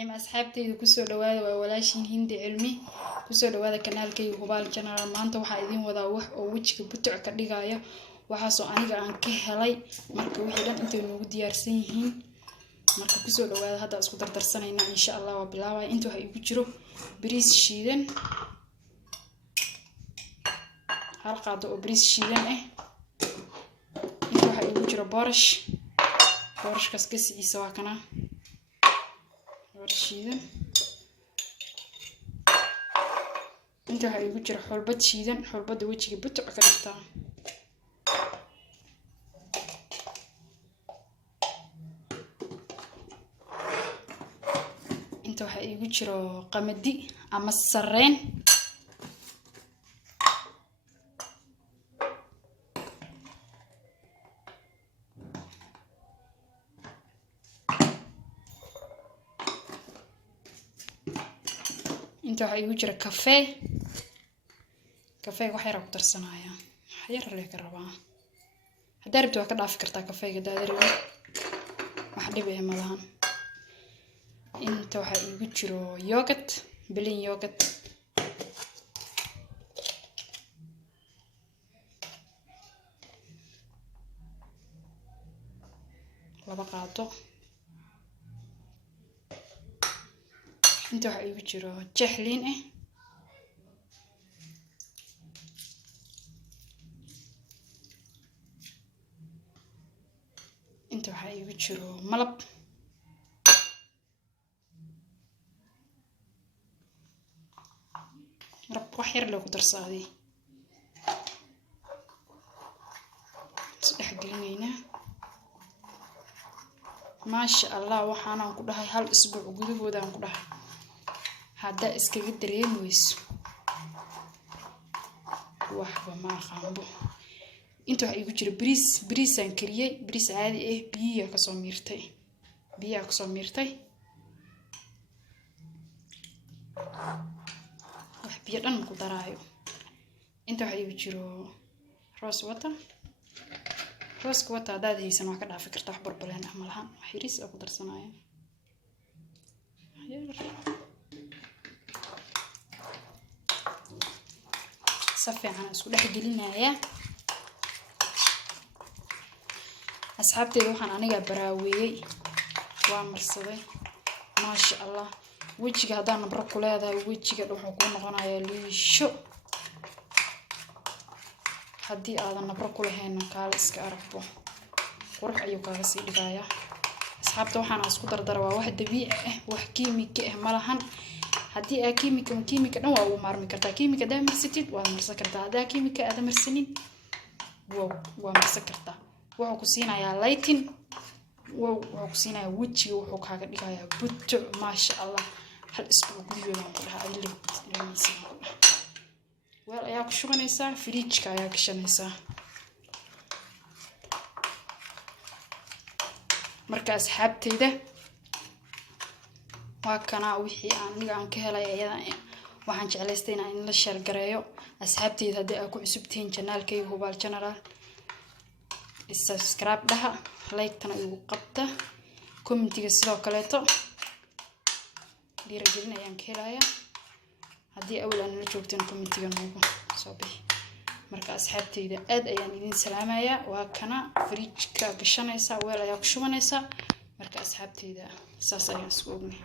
الرحيم أصحابتي كسر دواد وولاشين هندي علمي كسر دواد كنال كي هبال جنرال ما أنت وحيدين وضوح أو وجهك بتوع كدقايا وحاسو أنا عن كهلاي مركو وحدان أنت نوجد ديارسينهن مركو كسر دواد هذا أسكت درسنا إن شاء الله وبلاوي أنتوا هيبجروا بريس شيدن هالقاعدة بريس شيدن أنتوا هيبجروا بارش كسكسي يسوا كنا شيدن انت waxay ugu jira xulbad shiidan xulbada wajiga butuc ka dhigtaa inta waxay ugu jira qamadi ama sarreen inta waxay ugu jira kafee waxay rabto darsanaya xayar leey ka rabaa hadaa rabto ka dhaafi kartaa kafeega daadariga wax dhib ah ma lahan inta waxay ugu jiro yogurt plain yogurt laba qaado inta waxay ugu jiro jahliin inta waxay ugu jiro malab wax yar loo ku darsaday saddex gelinayna ما شاء الله waxaan ku dhahay hal isbuuc gudahooda aan ku dhahay hada iskaga dareemayso waxba ma qaanbo inta waxa igu jira bariis aan kariyay bariis caadi ah biyo ka soo miirtay wax biyo dhan ku daraayo inta waxa igu jiro rose water hadaad haysan wax ka dhaafi kartaa wax barbaleen ah malahan wax yariis oo ku darsanaya safiican isku dhex gelinaya asxaabteedu waxaan aniga baraaweeyay waa marsaday ma sha Allah wajiga hadaan nabro ku leedahay wajiga wuxuu ku noqonayaa liisho haddii aadan nabro ku lahayn kaal iska aragbo qurux ayuu kaaga sii dhigayaa asxaabta waxaan isku dardara waa wax dabiici ah wax kiimiko ah malahan haddii ay kiimiko dhan waa ugu maarmi kartaa kiimiko daa marsatid waa marsan kartaa hadaa kiimiko aad marsanin waa marsan kartaa wuxuu ku siinayaa lighting wuxuu ku siinayaa wajiga wuxuu kaaga dhigayaa butuc ma sha Allah hal isbuuc gudahooda ku dhahay ilmihiisa weel ayaa ku shubanaysaa fridge-ka ayaa gashanaysaa marka asxaabteyda waa kana wixii aniga aan ka helay ayada waxaan jeclaystay in la share gareeyo asxaabteyda hadii ay ku cusubtiin channelkayga Hubaal General subscribe dhaha like tana igu qabta commentiga sidoo kaleeto dhiirigelin ayaan ka helayaa haddii awal aan la joogteen commentiga noogu soo bixi marka asxaabteyda aad ayaan idin salaamayaa waa kana fridge-ka gashanaysaa weel ayaa ku shubanaysaa marka asxaabteyda saas ayaan isku ognay